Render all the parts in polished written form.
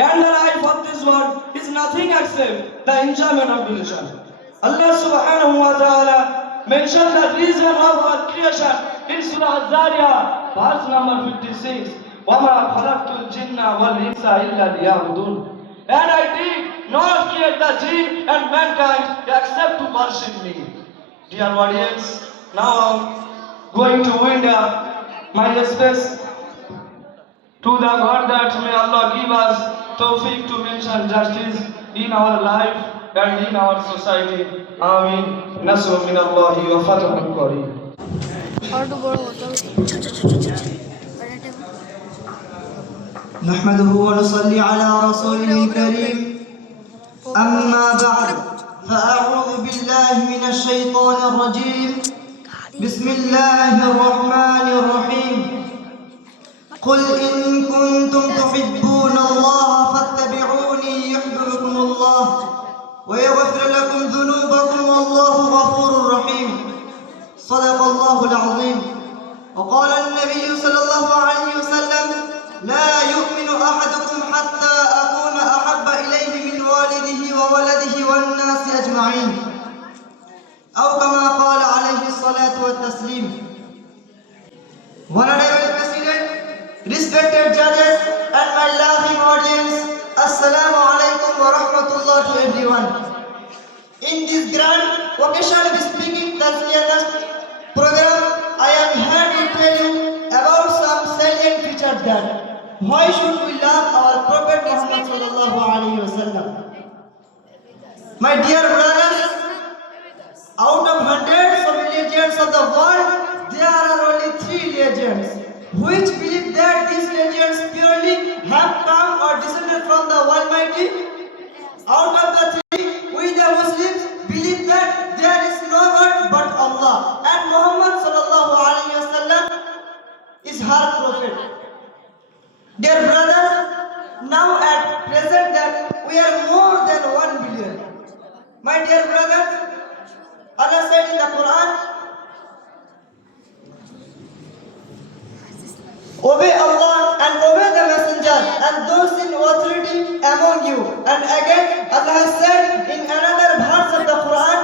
And the life of this world is nothing except the enjoyment of delusion. Allah subhanahu wa ta'ala mentioned the reason of our creation in Surah Al-Zariyah, verse number 56. وَمَا خَلَقْتُ الْجِنَّ وَالْإِنسَ إِلَّا لِيَعْبُدُونَ. And I did not create the jinn and mankind except to worship me. Dear audience, now I'm going to wind up my space to the God that may Allah give us tawfiq to mention justice in our life and in our society. Ameen. Nasru min Allahi wa fathun qareeb. نحمده ونصلي على رسوله الكريم أما بعد فأعوذ بالله من الشيطان الرجيم بسم الله الرحمن الرحيم قل إن كنتم تحبون الله فاتبعوني يحببكم الله ويغفر لكم ذنوبكم والله غفور رحيم صدق الله العظيم. وقال النبي صلى الله عليه وسلم لا يؤمن أحدكم حتى أكون أحب إليه من والده وولده والناس أجمعين أو كما قال عليه الصلاة والتسليم. Honorable President, respected judges and my loving audience, Assalamu alaikum wa rahmatullah to everyone. In this grand occasion of speaking Tanzanian program, I am here to tell you about some salient features that why should we love our Prophet Muhammad sallallahu alaihi wasallam. My dear brothers, out of hundreds of religions of the world, there are only 3 religions which believe that these religions purely have come or descended from the Almighty. Out of the 3, we the Muslims believe that there is no God but Allah and Muhammad sallallahu alaihi wasallam is her prophet. Dear brothers, now at present that we are more than 1 billion. My dear brothers, Allah said in the Quran, obey Allah and obey the messenger and those in authority among you. And again Allah has said in another verse of the Quran,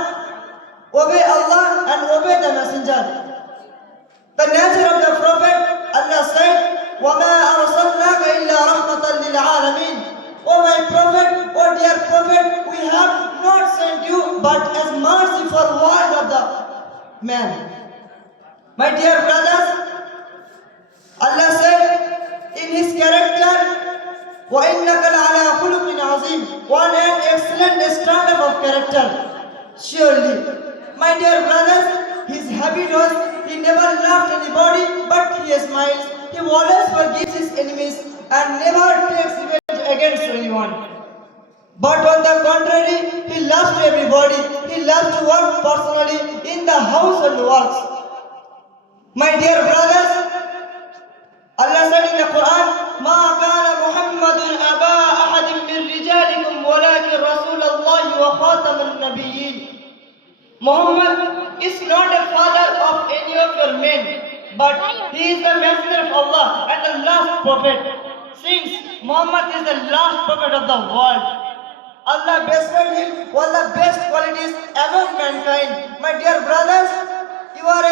obey Allah and obey the messenger. The nature of the Prophet, Allah said, وَمَا أَرْسَلْنَاكَ إِلَّا رَحْمَةً لِلْعَالَمِينَ. O my Prophet, O dear Prophet, we have not sent you but as mercy for world of the man. My dear brothers, Allah said in His character, وَإِنَّكَ لَعَلَى خُلُقٍ عَظِيمٍ, one an excellent standard of character. Surely, my dear brothers, his habit was he never laughed anybody, but he smiles. He always forgives his enemies and never takes revenge against anyone. But on the contrary, he loves everybody. He loves to work personally in the household works. My dear brothers, Allah said in the Quran, مَا كَانَ مُحَمَّدٌ أَبَا أَحَدٍ مِّن رِجَالِكُمْ وَلَكِنْ رَسُولَ اللَّهِ وَخَاتَمَ النَّبِيِّينَ. Muhammad is not a father of any of your men, but he is the messenger of Allah and the last prophet. Since Muhammad is the last prophet of the world, Allah bestowed him all the best qualities among mankind. My dear brothers, you are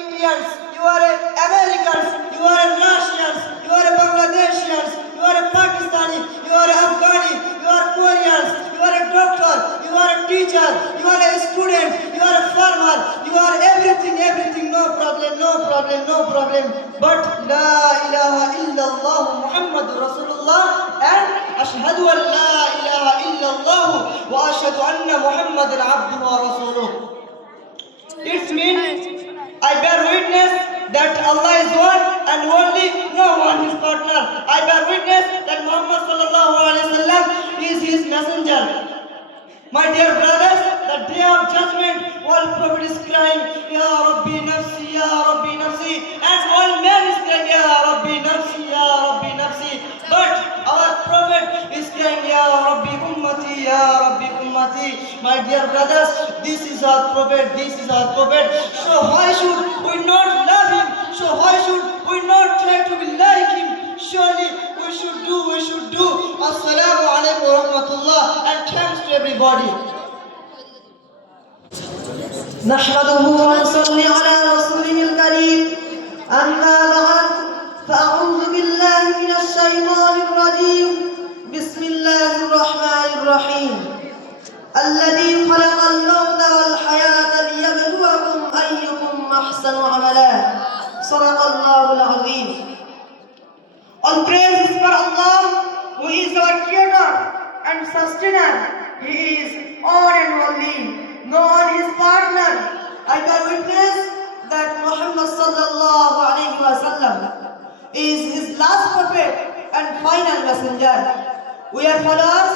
Indians, you are Americans, you are Russians, you are Bangladeshians, you are Pakistani, you are Afghani, you are Koreans, you are a doctor, you are a teacher, you are a student, you are a farmer, you are everything, no problem. But La ilaha illallah Muhammadur Rasulullah and Ashhadu an La ilaha illallah wa ashhadu anna Muhammadan abduhu wa rasuluh. It means I bear witness that Allah is one and only, no one is partner. I bear witness that Muhammad sallallahu alaihi wasallam is his messenger. My dear brothers, the day of judgment, all prophet is crying, Ya Rabbi nafsi, Ya Rabbi nafsi, and all men is crying, Ya Rabbi nafsi, Ya Rabbi nafsi. But our prophet is crying, Ya Rabbi ummati, Ya Rabbi ummati. My dear brothers, this is our prophet. So why should we not love him? So why should we not try to be like him? Surely we should do Assalamu alaikum wa rahmatullah, and thanks to everybody. نحمده ونصلي على رسوله الكريم أما بعد فأعوذ بالله من الشيطان الرجيم بسم الله الرحمن الرحيم الذي خلق الموت والحياة ليبلوكم أيكم أحسن عملا صدق الله العظيم. All praise is for Allah, who is our creator and sustainer. He is one and only, no one his partner. I bear witness that Muhammad sallallahu alayhi wa sallam is his last prophet and final messenger. We are followers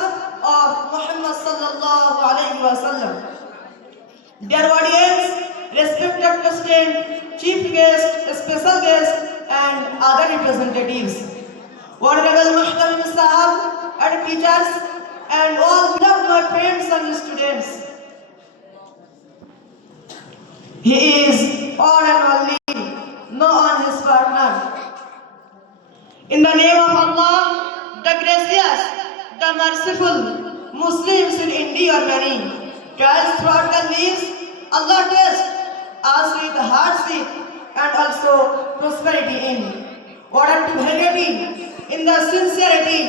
of Muhammad sallallahu alayhi wa sallam. Dear audience, respected president, chief guest, special guest, and other representatives, honorable Muhtaram Sahab and teachers, and all beloved my friends and students. He is one and only, no one his partner. In the name of Allah, the gracious, the merciful, Muslims in India are many. Trials throughout the lives, Allah tests us with hardship and also prosperity in order to validate in the sincerity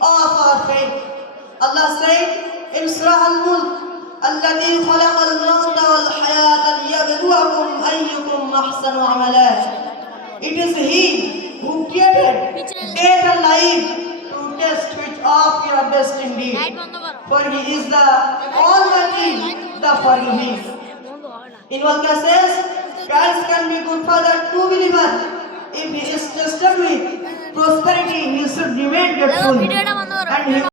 of our faith. Allah said in Surah Al-Mulk, الذي خلق الموت والحياة ليبلوكم أيكم أحسن عملا. It is He who created death and life to test which of you are best indeed. For He is the Almighty, the Forgiving. In all cases, trials can be good for the true believer. If he is tested with prosperity, he should remain grateful, and he